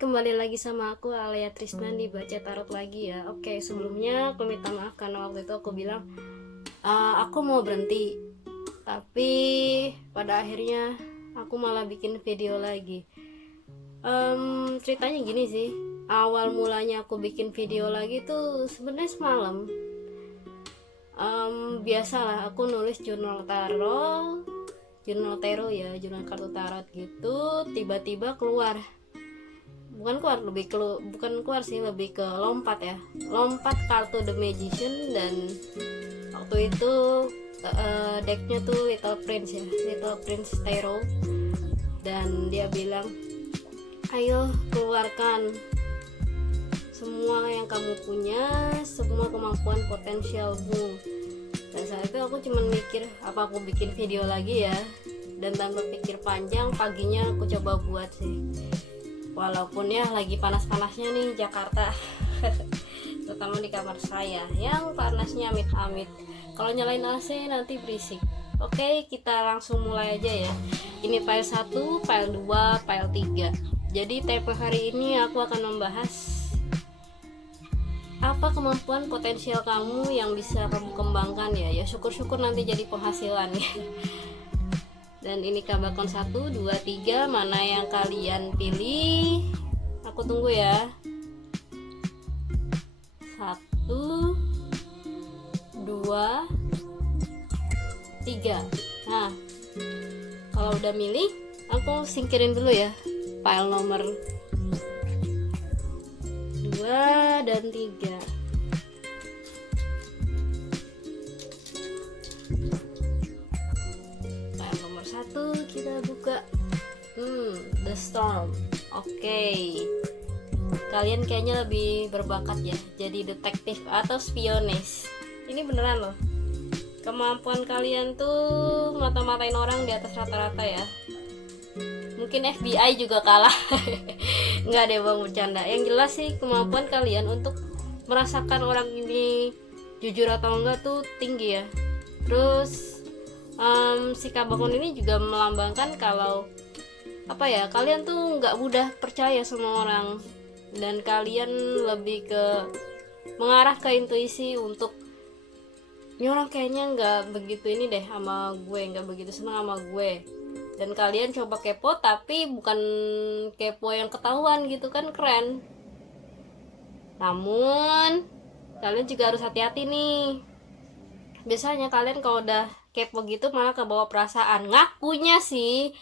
kembali lagi sama aku Alia Trisnan di Baca Tarot lagi ya. Oke, sebelumnya aku minta maaf karena waktu itu aku bilang aku mau berhenti, tapi pada akhirnya aku malah bikin video lagi. Ceritanya gini sih, awal mulanya aku bikin video lagi tuh sebenarnya semalam. Biasalah aku nulis jurnal tarot, jurnal kartu tarot gitu, tiba-tiba keluar, bukan keluar sih, lebih ke lompat kartu The Magician. Dan waktu itu decknya tuh Little Prince Tarot, dan dia bilang ayo keluarkan semua yang kamu punya, semua kemampuan potensialmu. Dan saat itu aku cuma mikir apa aku bikin video lagi ya, dan tanpa pikir panjang paginya aku coba buat sih. Walaupun ya lagi panas-panasnya nih Jakarta terutama di kamar saya yang panasnya amit-amit. Kalau nyalain AC nanti berisik. Oke, kita langsung mulai aja ya. Ini file 1, file 2, file 3. Jadi tema hari ini aku akan membahas apa kemampuan potensial kamu yang bisa kamu kembangkan ya. Ya syukur-syukur nanti jadi penghasilan ya. Dan ini kabakon 1, 2, 3, mana yang kalian pilih? Aku tunggu ya. 1, 2, 3. Nah, kalau udah milih, aku singkirin dulu ya file nomor 2 dan 3. Kita buka The Storm. Oke. Kalian kayaknya lebih berbakat ya jadi detektif atau spionis. Ini beneran loh. Kemampuan kalian tuh mata-matain orang di atas rata-rata ya. Mungkin FBI juga kalah. Nggak deh bang, bercanda. Yang jelas sih kemampuan kalian untuk merasakan orang ini jujur atau enggak tuh tinggi ya. Terus si kabakon ini juga melambangkan kalau kalian tuh nggak mudah percaya sama orang, dan kalian lebih ke mengarah ke intuisi untuk ini orang kayaknya nggak begitu ini deh sama gue, nggak begitu senang sama gue. Dan kalian coba kepo, tapi bukan kepo yang ketahuan gitu kan, keren. Namun kalian juga harus hati-hati nih. Biasanya kalian kalau udah kepo gitu malah kebawa perasaan, ngakunya sih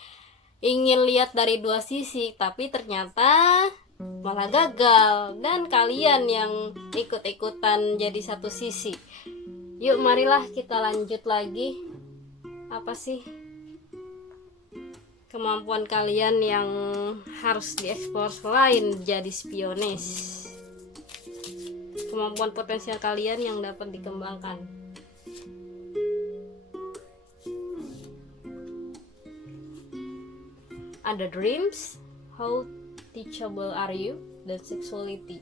ingin lihat dari dua sisi, tapi ternyata malah gagal dan kalian yang ikut-ikutan jadi satu sisi. Yuk marilah kita lanjut lagi. Apa sih kemampuan kalian yang harus dieksplor selain jadi spionis? Kemampuan potensial kalian yang dapat dikembangkan. Ada dreams, how teachable are you, dan sexuality.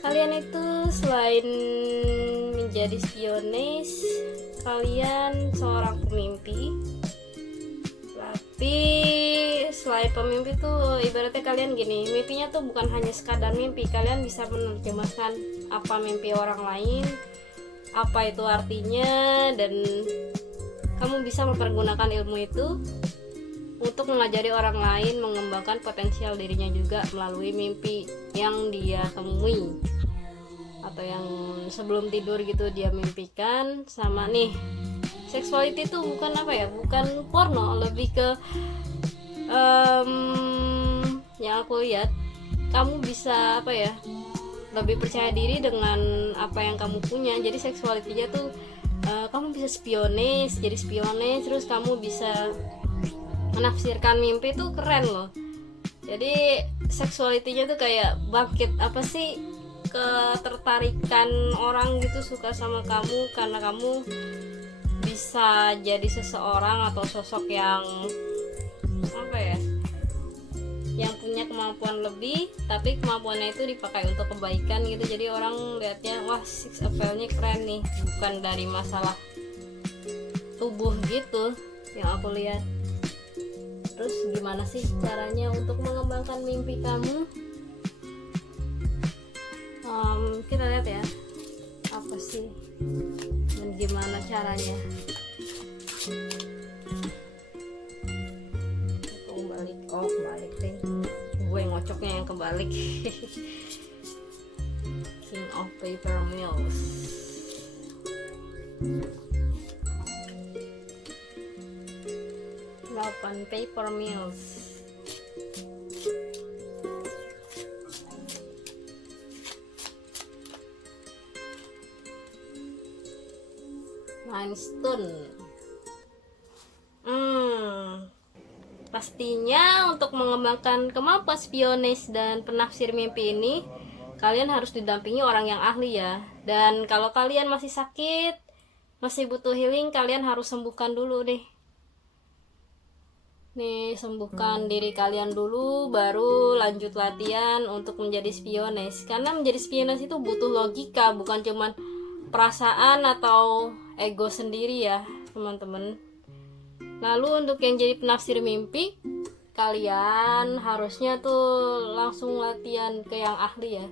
Kalian itu selain menjadi spionis, kalian seorang pemimpi. Tapi selain pemimpi tuh ibaratnya kalian gini, mimpinya tuh bukan hanya sekadar mimpi. Kalian bisa menerjemahkan apa mimpi orang lain, apa itu artinya, dan kamu bisa mempergunakan ilmu itu untuk mengajari orang lain mengembangkan potensial dirinya juga melalui mimpi yang dia temui atau yang sebelum tidur gitu dia mimpikan. Sama nih, sexuality itu bukan bukan porno, lebih ke yang aku lihat kamu bisa lebih percaya diri dengan apa yang kamu punya. Jadi seksualitinya tuh kamu bisa jadi spionis, terus kamu bisa menafsirkan mimpi tuh keren loh. Jadi seksualitinya tuh kayak bangkit ketertarikan orang gitu, suka sama kamu karena kamu bisa jadi seseorang atau sosok yang yang punya kemampuan lebih, tapi kemampuannya itu dipakai untuk kebaikan gitu. Jadi orang lihatnya wah sex appeal-nya keren nih, bukan dari masalah tubuh gitu yang aku lihat. Terus gimana sih caranya untuk mengembangkan mimpi kamu? Kita lihat ya, apa sih dan gimana caranya. Kebalik deh, gue ngocoknya yang kebalik. King of Paper Mills. Paper Mills. Nine Stone. Pastinya untuk mengembangkan kemampuan spionis dan penafsir mimpi ini, kalian harus didampingi orang yang ahli ya. Dan kalau kalian masih sakit, masih butuh healing, kalian harus sembuhkan dulu deh. Nih, sembuhkan diri kalian dulu, baru lanjut latihan untuk menjadi spionis. Karena menjadi spionis itu butuh logika, bukan cuman perasaan atau ego sendiri ya, teman-teman. Lalu untuk yang jadi penafsir mimpi, kalian harusnya tuh langsung latihan ke yang ahli ya.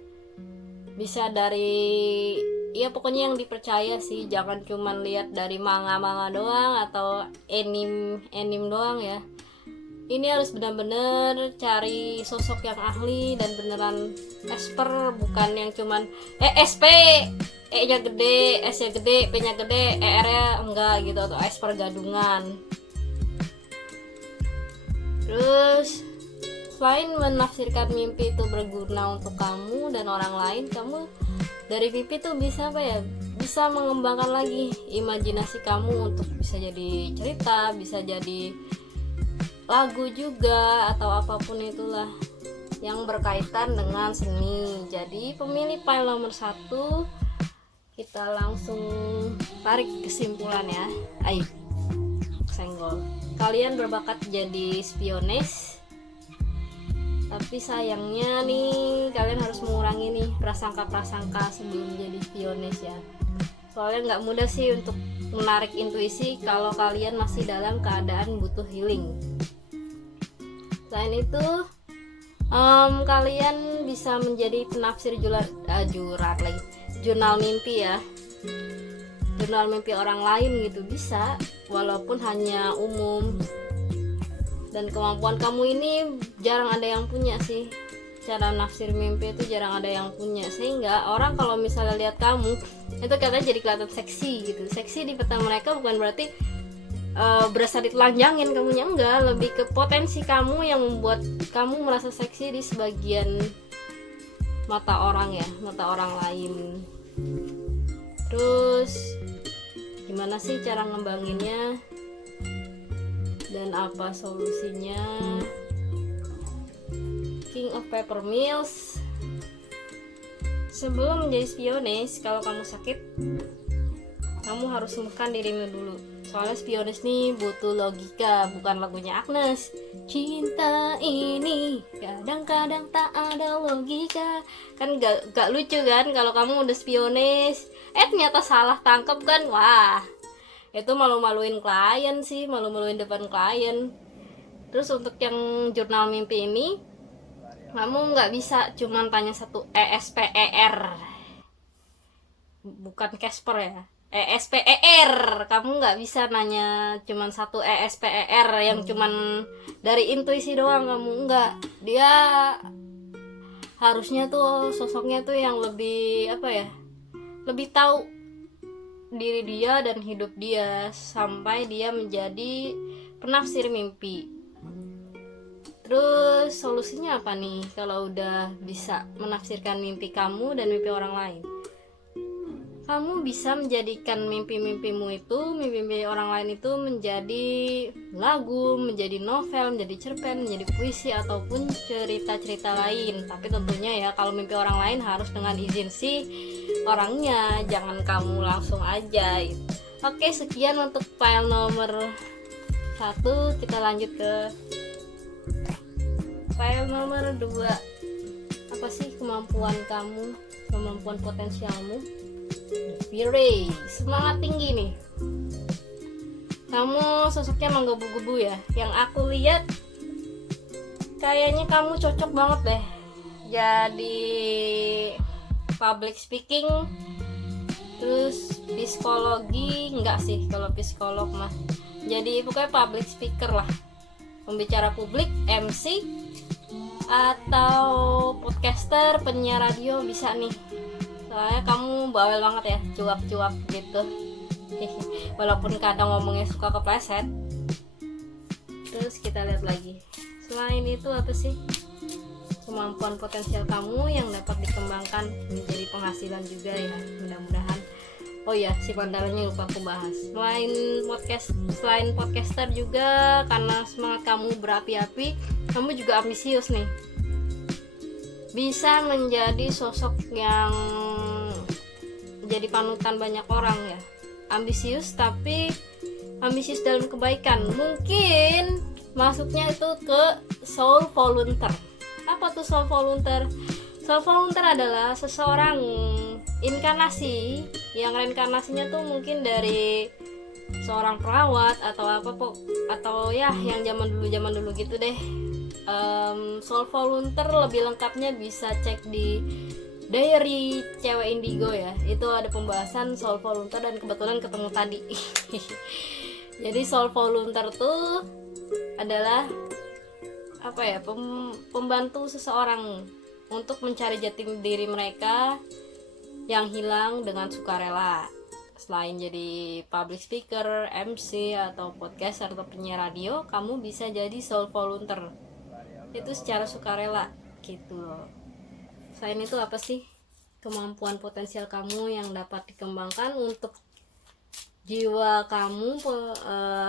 Bisa dari, ya pokoknya yang dipercaya sih, jangan cuman lihat dari manga-manga doang atau anime doang ya. Ini harus benar-benar cari sosok yang ahli dan beneran expert, bukan yang cuman SP, E-nya gede, S-nya gede, P-nya gede, ER-nya enggak gitu, atau expert gadungan. Terus selain menafsirkan mimpi itu berguna untuk kamu dan orang lain, kamu dari mimpi tuh bisa apa ya? Bisa mengembangkan lagi imajinasi kamu untuk bisa jadi cerita, bisa jadi lagu juga, atau apapun itulah yang berkaitan dengan seni. Jadi pemilih file nomor 1, kita langsung tarik kesimpulan ya. Ayo, senggol. Kalian berbakat jadi spionis, tapi sayangnya nih kalian harus mengurangi nih prasangka-prasangka sebelum jadi spionis ya. Soalnya nggak mudah sih untuk menarik intuisi kalau kalian masih dalam keadaan butuh healing. Selain itu, kalian bisa menjadi penafsir jurnal mimpi ya. Jurnal mimpi orang lain gitu bisa, walaupun hanya umum. Dan kemampuan kamu ini jarang ada yang punya sih. Cara nafsir mimpi itu jarang ada yang punya, sehingga orang kalau misalnya lihat kamu itu katanya jadi kelihatan seksi gitu. Seksi di mata mereka bukan berarti berasa ditelanjangin kamunya, enggak, lebih ke potensi kamu yang membuat kamu merasa seksi di sebagian mata orang ya, mata orang lain. Terus gimana sih cara ngembanginnya dan apa solusinya? King of Paper Mills. Sebelum menjadi spionis, kalau kamu sakit, kamu harus sembuhkan dirimu dulu. Soalnya spionis nih butuh logika, bukan lagunya Agnes. Cinta ini kadang-kadang tak ada logika. Kan gak lucu kan kalau kamu udah spionis, ternyata salah tangkap kan. Wah, itu malu-maluin klien sih, malu-maluin depan klien. Terus untuk yang jurnal mimpi ini, kamu nggak bisa cuman tanya satu ESPER, bukan Casper ya, ESPER. Kamu nggak bisa nanya cuman satu ESPER yang cuman dari intuisi doang. Kamu nggak, dia harusnya tuh sosoknya tuh yang lebih apa ya, lebih tahu diri dia dan hidup dia sampai dia menjadi penafsir mimpi. Terus solusinya apa nih kalau udah bisa menafsirkan mimpi kamu dan mimpi orang lain? Kamu bisa menjadikan mimpi-mimpimu itu, mimpi-mimpi orang lain itu menjadi lagu, menjadi novel, menjadi cerpen, menjadi puisi, ataupun cerita-cerita lain. Tapi tentunya ya kalau mimpi orang lain harus dengan izin si orangnya, jangan kamu langsung aja gitu. Oke, sekian untuk file nomor 1. Kita lanjut ke file nomor 2. Apa sih kemampuan kamu, kemampuan potensialmu? Fury, semangat tinggi nih. Kamu sosoknya menggebu-gebu ya. Yang aku lihat kayaknya kamu cocok banget deh jadi public speaking. Terus psikologi enggak sih, kalau psikolog mah jadi pokoknya public speaker lah, pembicara publik, MC, atau podcaster, penyiar radio bisa nih. Soalnya kamu bawel banget ya, cuap-cuap gitu. Walaupun kadang ngomongnya suka kepleset. Terus kita lihat lagi. Selain itu apa sih kemampuan potensial kamu yang dapat dikembangkan menjadi penghasilan juga ya, mudah-mudahan. Oh ya, si pandalanya lupa aku bahas. Selain podcaster juga, karena semangat kamu berapi-api, kamu juga ambisius nih. Bisa menjadi sosok yang jadi panutan banyak orang ya. Ambisius, tapi ambisius dalam kebaikan. Mungkin masuknya itu ke soul volunteer. Apa tuh soul volunteer? Soul volunteer adalah seseorang inkarnasi yang reinkarnasinya tuh mungkin dari seorang perawat atau apa atau ya yang zaman dulu gitu deh. Soul volunteer lebih lengkapnya bisa cek di diary cewek indigo ya, itu ada pembahasan soul volunteer dan kebetulan ketemu tadi. Jadi soul volunteer tuh adalah apa ya, pembantu seseorang untuk mencari jati diri mereka yang hilang dengan sukarela. Selain jadi public speaker, MC, atau podcaster atau penyiar radio, kamu bisa jadi soul volunteer. Itu secara sukarela gitu loh. Selain itu apa sih kemampuan potensial kamu yang dapat dikembangkan untuk jiwa kamu,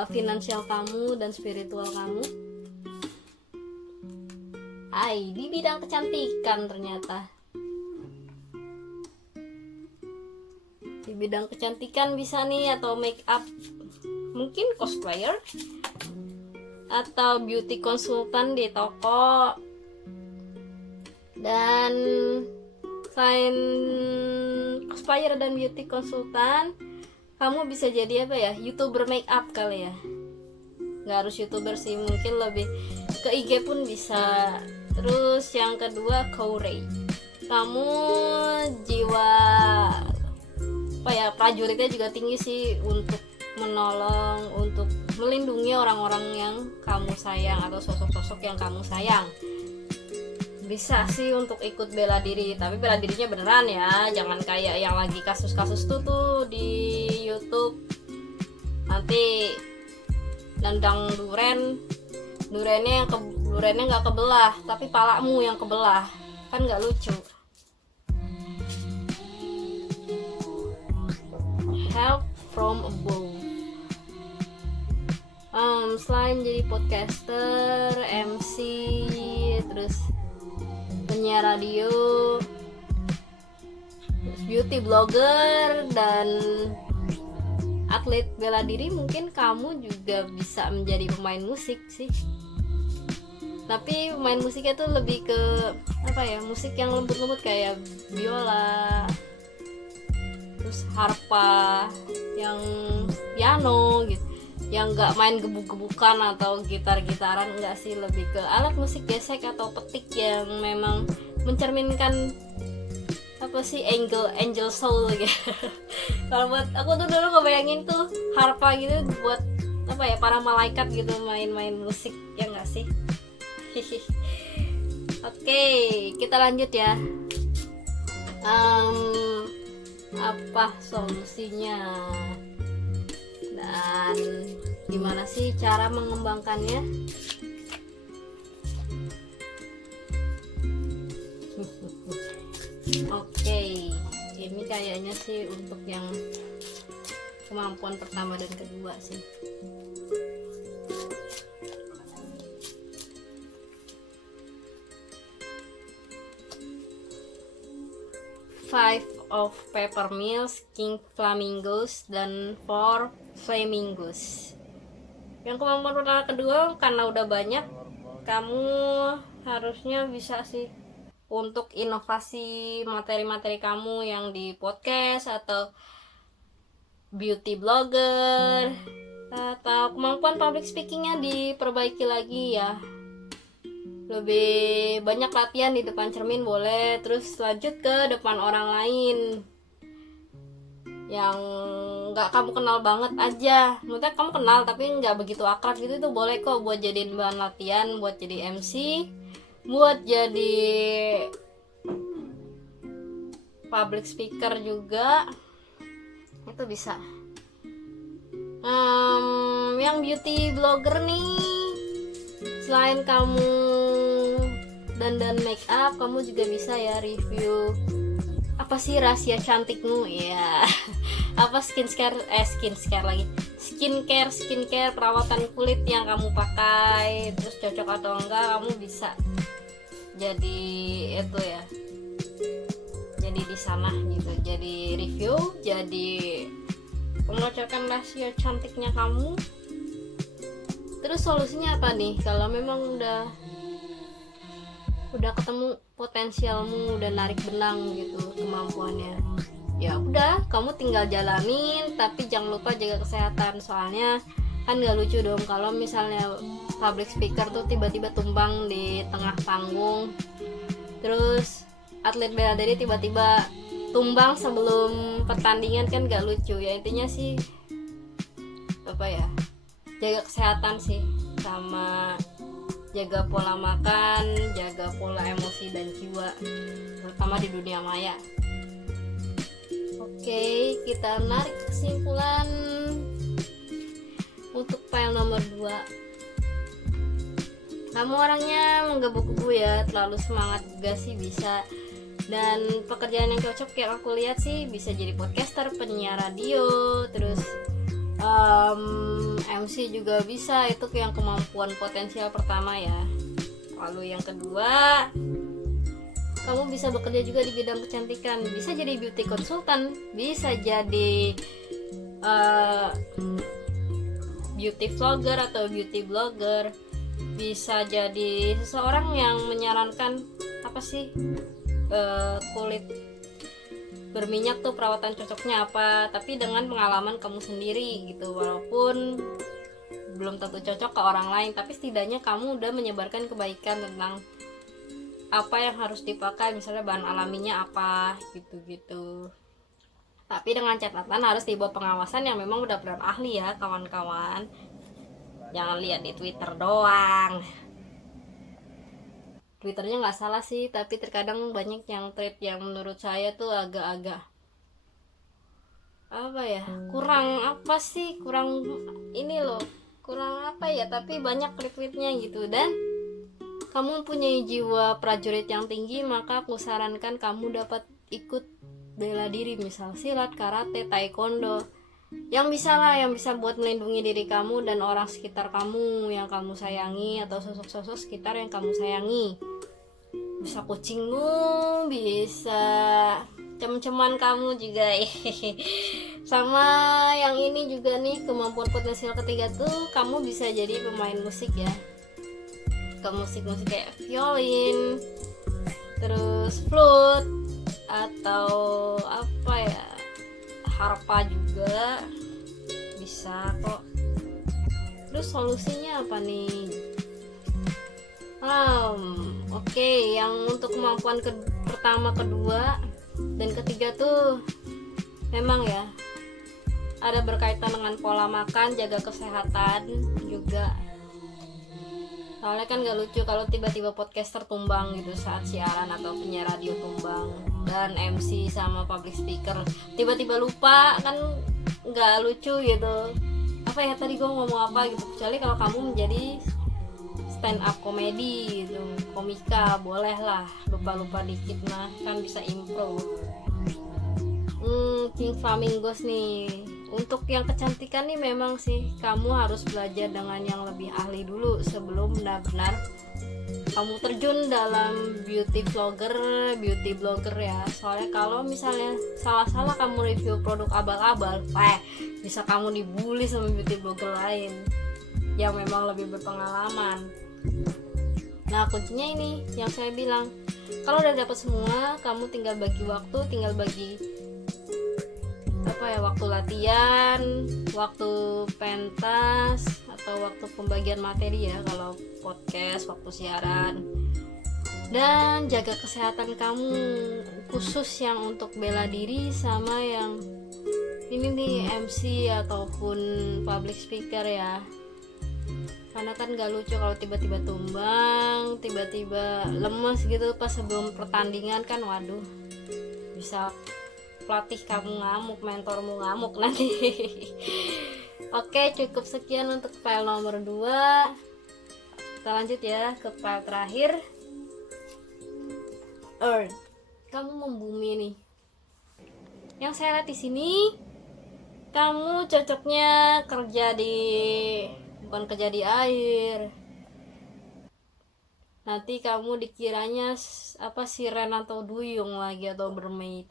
finansial kamu, dan spiritual kamu? Di bidang kecantikan ternyata. Di bidang kecantikan bisa nih, atau make up, mungkin cosplayer, atau beauty consultant di toko. Dan selain cosplayer dan beauty consultant, kamu bisa jadi apa ya, YouTuber make up kali ya. Nggak harus YouTuber sih, mungkin lebih ke IG pun bisa. Terus yang kedua, Kourei, kamu jiwa apa ya, prajuritnya juga tinggi sih, untuk menolong, untuk melindungi orang-orang yang kamu sayang atau sosok-sosok yang kamu sayang. Bisa sih untuk ikut bela diri, tapi bela dirinya beneran ya, jangan kayak yang lagi kasus-kasus tuh di YouTube, nanti nendang durennya nggak kebelah, tapi palamu yang kebelah, kan nggak lucu. Help from above. Selain jadi podcaster, MC, terus penyiar radio, terus beauty blogger, dan atlet bela diri, mungkin kamu juga bisa menjadi pemain musik sih. Tapi pemain musiknya tuh lebih ke apa ya, musik yang lembut-lembut kayak biola, terus harpa, yang piano gitu, yang nggak main gebuk-gebukan atau gitar-gitaran, enggak sih, lebih ke alat musik gesek atau petik yang memang mencerminkan apa sih, angel soul gitu. Kalau buat aku tuh dulu ngebayangin tuh harpa gitu buat apa ya, para malaikat gitu main-main musik, ya nggak sih. Oke, kita lanjut ya. Apa solusinya dan gimana sih cara mengembangkannya? Oke, ini kayaknya sih untuk yang kemampuan pertama dan kedua sih. Five of Peppermills, King Flamingos, dan Four Flamingos. Yang kemampuan pertama kedua karena udah banyak, kamu harusnya bisa sih untuk inovasi materi-materi kamu yang di podcast atau beauty blogger, atau kemampuan public speakingnya diperbaiki lagi ya, lebih banyak latihan di depan cermin boleh, terus lanjut ke depan orang lain yang nggak kamu kenal banget aja, maksudnya kamu kenal tapi nggak begitu akrab gitu, itu boleh kok buat jadiin bahan latihan, buat jadi MC, buat jadi public speaker juga, itu bisa. Yang beauty blogger nih, selain kamu dandan make up, kamu juga bisa ya review apa sih rahasia cantikmu ya. Apa skincare perawatan kulit yang kamu pakai, terus cocok atau enggak, kamu bisa jadi itu ya, jadi di sana gitu, jadi review, jadi mengocorkan rahasia cantiknya kamu. Terus solusinya apa nih kalau memang udah ketemu potensialmu, udah narik benang gitu kemampuannya? Ya udah, kamu tinggal jalanin, tapi jangan lupa jaga kesehatan. Soalnya kan nggak lucu dong kalau misalnya public speaker tuh tiba-tiba tumbang di tengah panggung, terus atlet bela diri tiba-tiba tumbang sebelum pertandingan, kan nggak lucu ya. Intinya sih apa ya, jaga kesehatan sih, sama jaga pola makan, jaga pola emosi dan jiwa, terutama di dunia maya. Oke, kita narik kesimpulan untuk file nomor 2. Kamu orangnya menggebu-gebu ya, terlalu semangat juga sih bisa. Dan pekerjaan yang cocok kayak aku lihat sih bisa jadi podcaster, penyiar radio, terus MC juga bisa. Itu yang kemampuan potensial pertama ya. Lalu yang kedua, kamu bisa bekerja juga di bidang kecantikan, bisa jadi beauty consultant, bisa jadi beauty vlogger atau beauty blogger, bisa jadi seseorang yang menyarankan apa sih kulit berminyak tuh perawatan cocoknya apa, tapi dengan pengalaman kamu sendiri gitu. Walaupun belum tentu cocok ke orang lain, tapi setidaknya kamu udah menyebarkan kebaikan tentang apa yang harus dipakai, misalnya bahan alaminya apa gitu-gitu. Tapi dengan catatan harus dibawa pengawasan yang memang udah benar ahli ya kawan-kawan. Jangan lihat di Twitter doang. Twitternya nggak salah sih, tapi terkadang banyak yang tweet yang menurut saya tuh agak-agak apa ya, kurang apa ya, tapi banyak retweetnya gitu. Dan kamu mempunyai jiwa prajurit yang tinggi, maka aku sarankan kamu dapat ikut bela diri, misal silat, karate, taekwondo, yang bisa buat melindungi diri kamu dan orang sekitar kamu yang kamu sayangi, atau sosok-sosok sekitar yang kamu sayangi. Bisa kucingmu, bisa cem-ceman kamu juga. Sama yang ini juga nih, kemampuan potensial ketiga tuh kamu bisa jadi pemain musik ya, ke musik kayak violin, terus flute, atau apa ya, harpa juga bisa kok. Terus solusinya apa nih? Oke, yang untuk kemampuan pertama, kedua, dan ketiga tuh memang ya ada berkaitan dengan pola makan, jaga kesehatan juga. Soalnya kan gak lucu kalau tiba-tiba podcaster tumbang gitu saat siaran, atau penyiar radio tumbang, dan MC sama public speaker tiba-tiba lupa, kan gak lucu gitu. Apa ya tadi gue ngomong apa gitu. Kecuali kalau kamu menjadi stand up komedi gitu, komika, boleh lah lupa-lupa dikit mah, kan bisa improv. King Flamingos nih, untuk yang kecantikan nih memang sih kamu harus belajar dengan yang lebih ahli dulu sebelum benar-benar kamu terjun dalam beauty blogger ya. Soalnya kalau misalnya salah-salah kamu review produk abal-abal, bisa kamu dibully sama beauty blogger lain yang memang lebih berpengalaman. Nah, kuncinya ini yang saya bilang, kalau udah dapat semua, kamu tinggal bagi waktu, waktu latihan, waktu pentas, atau waktu pembagian materi ya kalau podcast, waktu siaran. Dan jaga kesehatan kamu, khusus yang untuk bela diri sama yang ini nih MC ataupun public speaker ya. Karena kan gak lucu kalau tiba-tiba tumbang, tiba-tiba lemes gitu pas sebelum pertandingan kan, waduh, bisa pelatih kamu ngamuk, mentormu ngamuk nanti. Oke, cukup sekian untuk file nomor 2. Kita lanjut ya ke file terakhir. Earth, kamu membumi nih. Yang saya lihat di sini, kamu cocoknya bukan kerja di air. Nanti kamu dikiranya siren atau duyung lagi atau mermaid.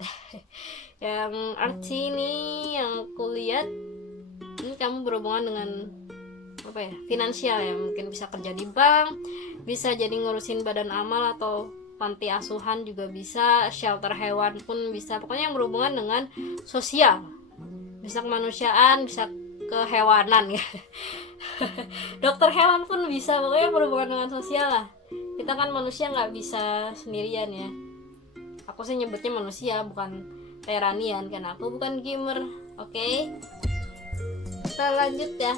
Yang Earth ini yang kulihat, ini kamu berhubungan dengan finansial ya, mungkin bisa kerja di bank, bisa jadi ngurusin badan amal atau panti asuhan juga bisa, shelter hewan pun bisa, pokoknya yang berhubungan dengan sosial, bisa kemanusiaan, bisa kehewanan ya. Dokter hewan pun bisa, pokoknya berhubungan dengan sosial lah. Kita kan manusia nggak bisa sendirian ya. Aku sih nyebutnya manusia, bukan teranian, karena aku bukan gamer. Oke, kita lanjut ya.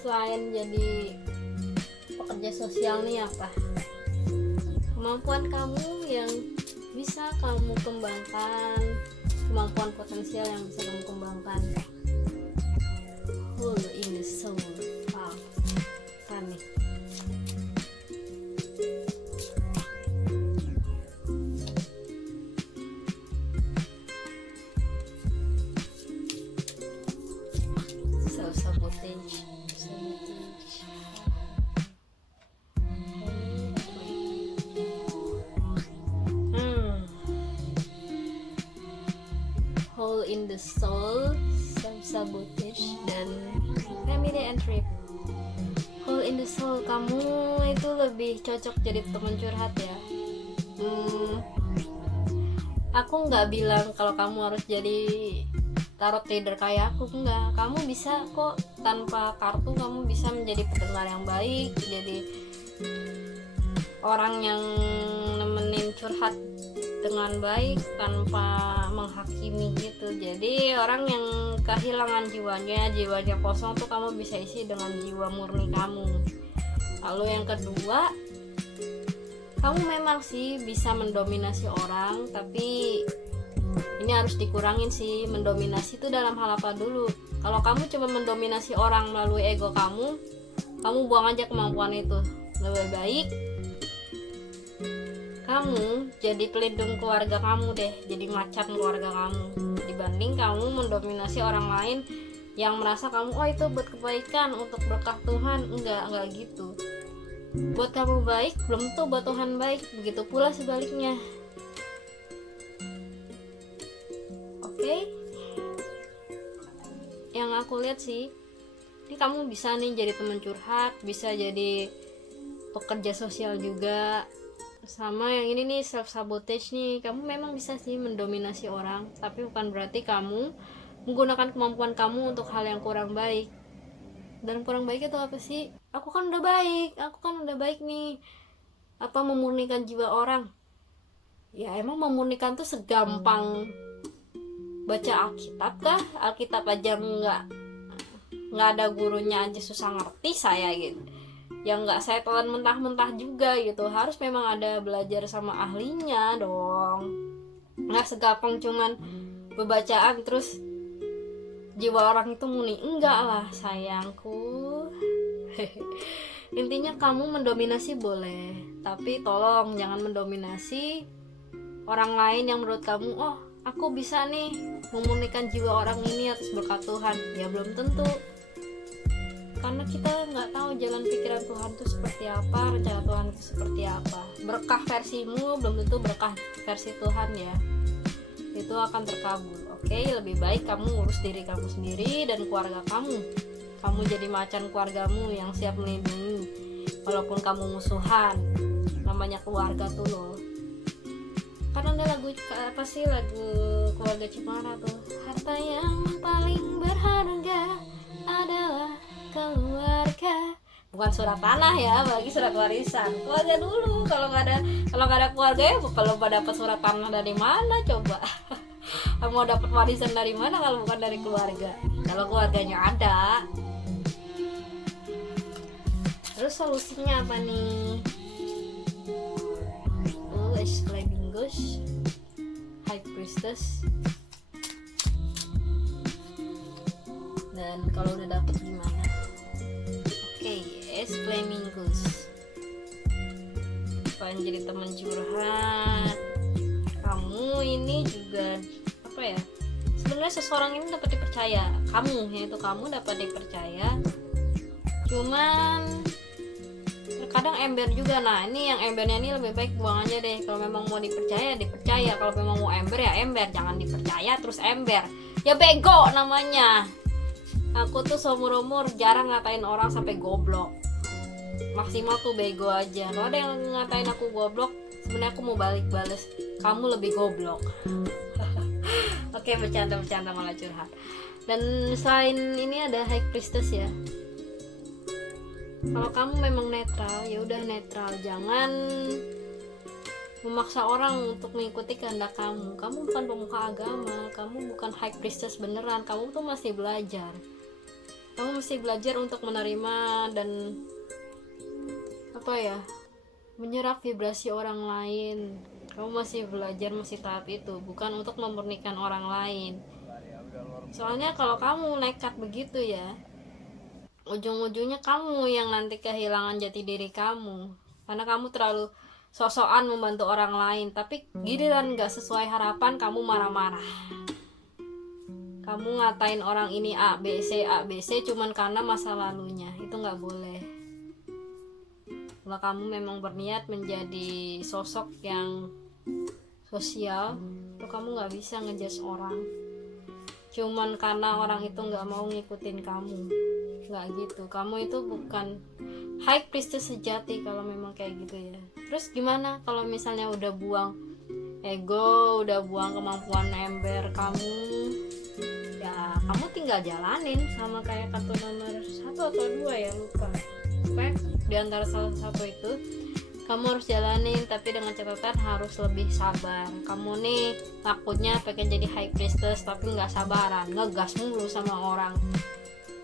Selain jadi pekerja sosial nih, apa kemampuan kamu yang bisa kamu kembangkan, kemampuan potensial yang bisa kamu kembangkan? Hole in the soul. Wow, kan nih. Sabotage. Hole in the soul, self-sabotage, dan family and trip. Hole in the soul, kamu itu lebih cocok jadi teman curhat ya. Aku nggak bilang kalau kamu harus jadi tarot reader kayak aku, enggak. Kamu bisa kok tanpa kartu, kamu bisa menjadi pendengar yang baik, jadi orang yang nemenin curhat dengan baik tanpa menghakimi gitu. Jadi orang yang kehilangan jiwanya kosong tuh kamu bisa isi dengan jiwa murni kamu. Lalu yang kedua, kamu memang sih bisa mendominasi orang, tapi ini harus dikurangin sih. Mendominasi itu dalam hal apa dulu? Kalau kamu cuma mendominasi orang melalui ego kamu buang aja kemampuan itu. Lebih baik kamu jadi pelindung keluarga kamu deh, jadi macan keluarga kamu, dibanding kamu mendominasi orang lain yang merasa kamu itu buat kebaikan, untuk berkah Tuhan. Enggak gitu. Buat kamu baik belum tentu buat Tuhan baik, begitu pula sebaliknya. Oke, yang aku lihat sih, ini kamu bisa nih jadi teman curhat, bisa jadi pekerja sosial juga. Sama yang ini nih, self sabotage nih, kamu memang bisa sih mendominasi orang, tapi bukan berarti kamu menggunakan kemampuan kamu untuk hal yang kurang baik. Dan kurang baik itu apa sih? Aku kan udah baik nih. Apa memurnikan jiwa orang? Ya emang memurnikan tuh segampang baca Alkitab kah? Alkitab aja nggak ada gurunya aja susah ngerti saya gitu. Yang nggak saya telan mentah-mentah juga gitu, harus memang ada belajar sama ahlinya dong. Nggak segampang cuman bebacaan terus jiwa orang itu murni, enggak lah sayangku. Intinya kamu mendominasi boleh, tapi tolong jangan mendominasi orang lain yang menurut kamu, oh aku bisa nih memurnikan jiwa orang ini atas berkat Tuhan. Ya belum tentu, karena kita nggak tahu jalan pikiran Tuhan itu seperti apa, rencana Tuhan itu seperti apa. Berkah versimu belum tentu berkah versi Tuhan ya, itu akan terkabul. Oke, lebih baik kamu urus diri kamu sendiri dan keluarga kamu. Kamu jadi macan keluargamu yang siap melindungi walaupun kamu musuhan. Namanya keluarga tuh loh. Karena ada lagu keluarga Cemara tuh, harta yang paling berharga adalah keluarga, bukan surat tanah ya, apalagi surat warisan. Keluarga dulu. Kalau nggak ada keluarga ya kalau mau dapat surat tanah dari mana coba? Mau dapat warisan dari mana kalau bukan dari keluarga? Kalau keluarganya ada. Terus solusinya apa nih? Exclaiming Ghost, High Priestess. Dan kalau udah dapet gimana? Oke, Exclaiming Ghost. Pengen jadi teman curhat. Kamu ini juga apa ya? Sebenarnya seseorang ini dapat dipercaya. Kamu dapat dipercaya. Cuman terkadang ember juga. Nah, ini yang embernya ini lebih baik buang aja deh. Kalau memang mau dipercaya, dipercaya. Kalau memang mau ember ya ember, jangan dipercaya terus ember. Ya bego namanya. Aku tuh seumur umur jarang ngatain orang sampai goblok. Maksimal tuh bego aja. Kalau ada yang ngatain aku goblok, sebenarnya aku mau bales, kamu lebih goblok. Oke, bercanda malah curhat. Dan selain ini ada High Priestess ya. Kalau kamu memang netral, ya udah netral. Jangan memaksa orang untuk mengikuti kehendak kamu. Kamu bukan pemuka agama, kamu bukan High Priestess beneran. Kamu tuh masih belajar. Kamu mesti belajar untuk menerima dan menyerap vibrasi orang lain. Kamu masih belajar, masih tahap itu, bukan untuk memurnikan orang lain. Soalnya kalau kamu nekat begitu ya, ujung-ujungnya kamu yang nanti kehilangan jati diri kamu, karena kamu terlalu sosokan membantu orang lain, tapi giliran gak sesuai harapan kamu marah-marah. Kamu ngatain orang ini A, B, C cuman karena masa lalunya. Itu gak boleh. Kalau kamu memang berniat menjadi sosok yang sosial, itu kamu gak bisa ngejudge orang cuman karena orang itu gak mau ngikutin kamu. Gak gitu. Kamu itu bukan High Priestess sejati kalau memang kayak gitu ya. Terus gimana kalau misalnya udah buang ego, udah buang kemampuan ember kamu, ya kamu tinggal jalanin sama kayak kartu nomor 1 atau 2 ya, lupa. Pokoknya diantara salah satu itu kamu harus jalanin, tapi dengan catatan harus lebih sabar. Kamu nih takutnya pengen jadi High Priestess tapi nggak sabaran, ngegas mulu sama orang.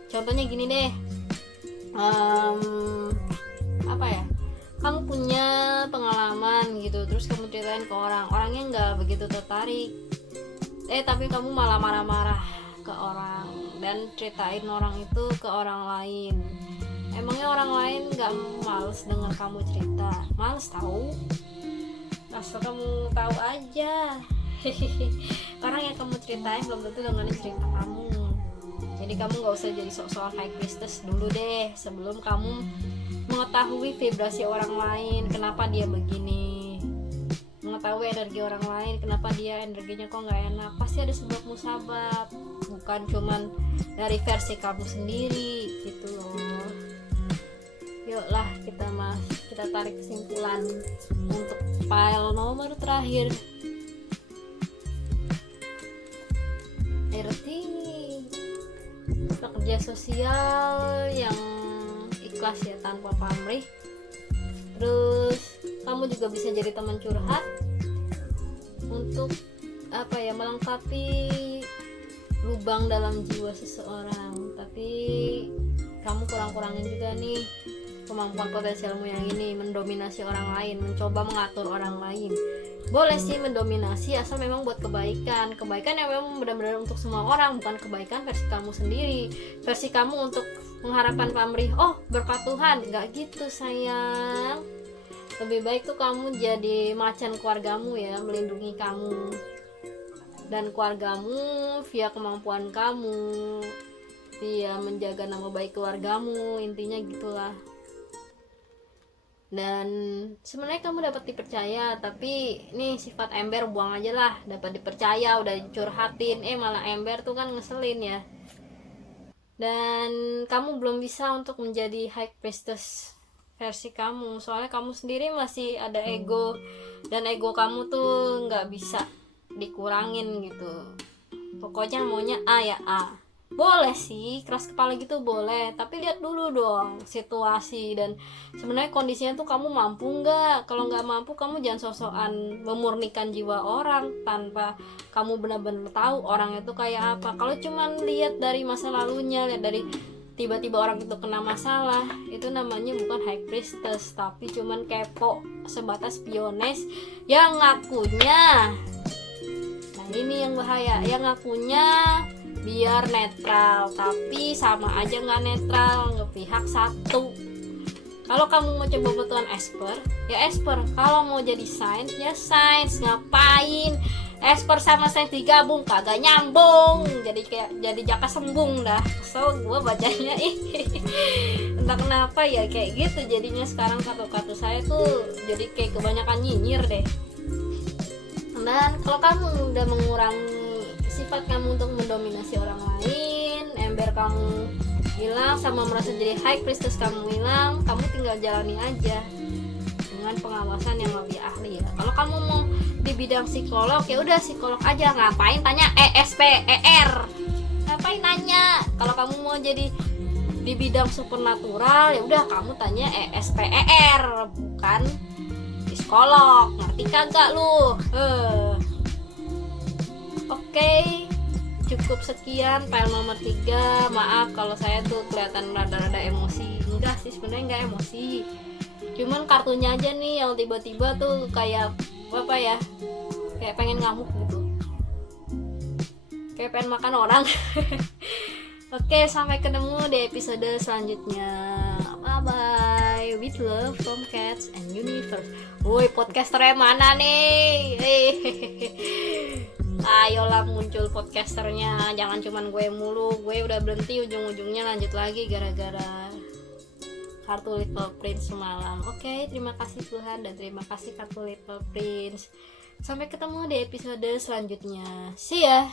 Contohnya gini deh, kamu punya pengalaman gitu, terus kamu ceritain ke orangnya nggak begitu tertarik, tapi kamu malah marah-marah ke orang dan ceritain orang itu ke orang lain. Emangnya orang lain gak males dengar kamu cerita? Males tahu? Asal kamu tahu aja. Orang yang kamu ceritain belum tentu dengerin cerita kamu. Jadi kamu gak usah jadi sok-sokan High Priestess dulu deh, sebelum kamu mengetahui vibrasi orang lain, kenapa dia begini, mengetahui energi orang lain, kenapa dia energinya kok gak enak. Pasti ada sebab musabab, bukan cuman dari versi kamu sendiri gitu loh. Yuklah kita tarik kesimpulan untuk file nomor terakhir. RT pekerja sosial yang ikhlas ya, tanpa pamrih. Terus kamu juga bisa jadi teman curhat untuk melengkapi lubang dalam jiwa seseorang. Tapi kamu kurang-kurangin juga nih kemampuan potensialmu yang ini, mendominasi orang lain, mencoba mengatur orang lain. Boleh sih mendominasi asal memang buat kebaikan yang memang benar-benar untuk semua orang, bukan kebaikan versi kamu sendiri, versi kamu untuk mengharapkan pamrih, berkat Tuhan. Gak gitu sayang. Lebih baik tuh kamu jadi macan keluargamu ya, melindungi kamu dan keluargamu via kemampuan kamu, via menjaga nama baik keluargamu, intinya gitulah. Dan sebenarnya kamu dapat dipercaya, tapi nih sifat ember buang aja lah. Dapat dipercaya udah dicurhatin, malah ember tuh kan ngeselin ya. Dan kamu belum bisa untuk menjadi High Priestess versi kamu, soalnya kamu sendiri masih ada ego, dan ego kamu tuh nggak bisa dikurangin gitu. Pokoknya maunya A ya A, boleh sih, keras kepala gitu boleh, tapi lihat dulu dong situasi dan sebenarnya kondisinya tuh kamu mampu nggak. Kalau nggak mampu, kamu jangan sok-sokan memurnikan jiwa orang tanpa kamu benar-benar tahu orang itu kayak apa. Kalau cuman lihat dari masa lalunya, lihat dari tiba-tiba orang itu kena masalah, itu namanya bukan high priestess, tapi cuman kepo sebatas piones yang ngakunya. Nah ini yang bahaya, yang ngakunya biar netral, tapi sama aja nggak netral, nge-pihak satu. Kalau kamu mau coba betulan esper, ya esper. Kalau mau jadi sains, ya sains. Ngapain esper sama sains digabung, kagak nyambung. Jadi jaka sembung dah. Kesel gue bacanya. Entah kenapa ya kayak gitu. Jadinya sekarang kartu-kartu saya tuh jadi kayak kebanyakan nyinyir deh. Dan kalau kamu udah mengurangi sifat kamu untuk mendominasi orang lain, ember kamu hilang, sama merasa jadi high priestess kamu hilang, kamu tinggal jalani aja dengan pengawasan yang lebih ahli ya. Kalau kamu mau di bidang psikolog, ya udah psikolog aja, ngapain tanya ESPER, ngapain nanya. Kalau kamu mau jadi di bidang supernatural, ya udah kamu tanya ESPER, bukan psikolog. Ngerti kagak lu? Oke, cukup sekian file nomor 3. Maaf kalau saya tuh kelihatan rada-rada emosi. Enggak sih, sebenarnya enggak emosi, cuman kartunya aja nih yang tiba-tiba tuh kayak apa ya, kayak pengen ngamuk gitu, kayak pengen makan orang. Oke, sampai ketemu di episode selanjutnya. Bye bye, with love from Cats and Universe. Woi, podcasternya mana nih? Ayolah muncul podcasternya, jangan cuman gue mulu. Gue udah berhenti, ujung-ujungnya lanjut lagi gara-gara kartu Little Prince semalam. Oke, terima kasih Tuhan dan terima kasih kartu Little Prince. Sampai ketemu di episode selanjutnya. See ya.